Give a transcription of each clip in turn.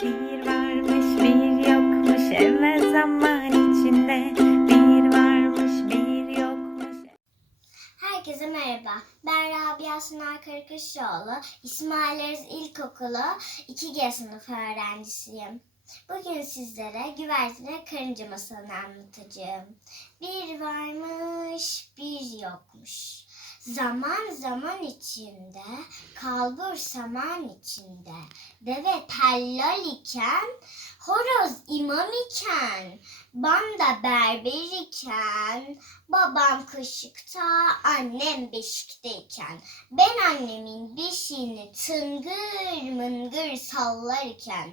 Bir varmış bir yokmuş evvel zaman içinde Bir varmış bir yokmuş Herkese merhaba. Ben Rabia Sınar Karakaşoğlu. İsmail Erz İlkokulu 2G sınıf öğrencisiyim. Bugün sizlere güvercine karınca masalını anlatacağım. Bir varmış, bir yokmuş. Zaman zaman içinde, kalbur saman içinde. Deve tellal iken, horoz imam iken, banda berber iken, Babam kaşıkta, annem beşikteyken. Ben annemin beşiğini tıngır mıngır sallarken.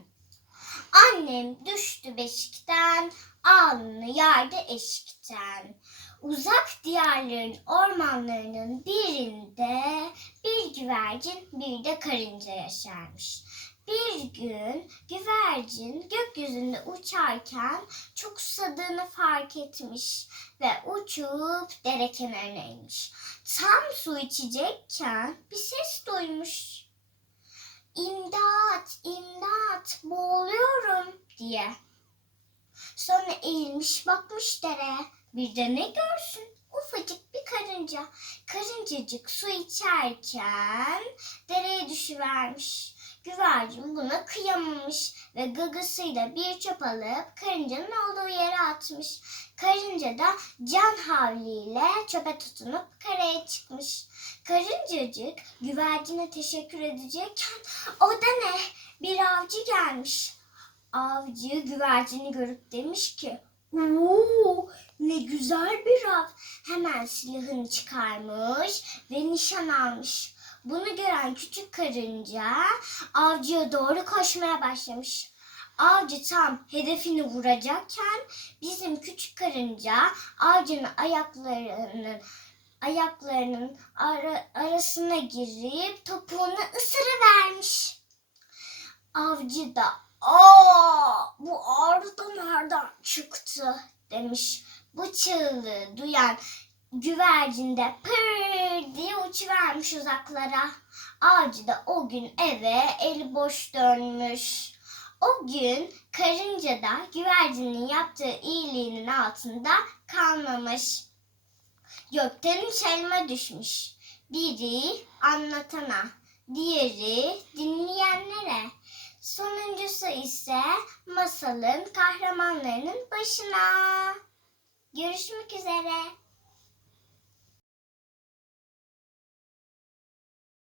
Annem düştü beşikten, alnı yerde eşikten. Uzak diyarların ormanlarının birinde bir güvercin bir de karınca yaşarmış. Bir gün güvercin gökyüzünde uçarken çok susadığını fark etmiş ve uçup dere kenarına inmiş. Tam su içecekken bir ses duymuş. İmdat, imdat, boğuluyorum diye. Sonra eğilmiş bakmış dereye. Bir de ne görsün? Ufacık bir karınca. Karıncacık su içerken dereye düşüvermiş. Güvercin buna kıyamamış ve gagasıyla bir çöp alıp karıncanın olduğu yere atmış. Karınca da can havliyle çöpe tutunup karaya çıkmış. Karıncacık güvercine teşekkür edecekken o da ne? Bir avcı gelmiş. Avcı güvercini görüp demiş ki Oo, ne güzel bir av. Hemen silahını çıkarmış ve nişan almış. Bunu gören küçük karınca avcıya doğru koşmaya başlamış. Avcı tam hedefini vuracakken bizim küçük karınca avcının ayaklarının ayaklarının ara- arasına girip topuğunu ısırıvermiş. Avcı da bu ağrı da nereden çıktı demiş. Bu çığlığı duyan güvercin de pır diye uçuvermiş uzaklara. Avcı da o gün eve eli boş dönmüş. O gün karınca da güvercinin yaptığı iyiliğinin altında kalmamış. Gökten üç elma düşmüş. Biri anlatana, diğeri dinleyenlere. Sonuncusu ise masalın kahramanlarının başına. Görüşmek üzere.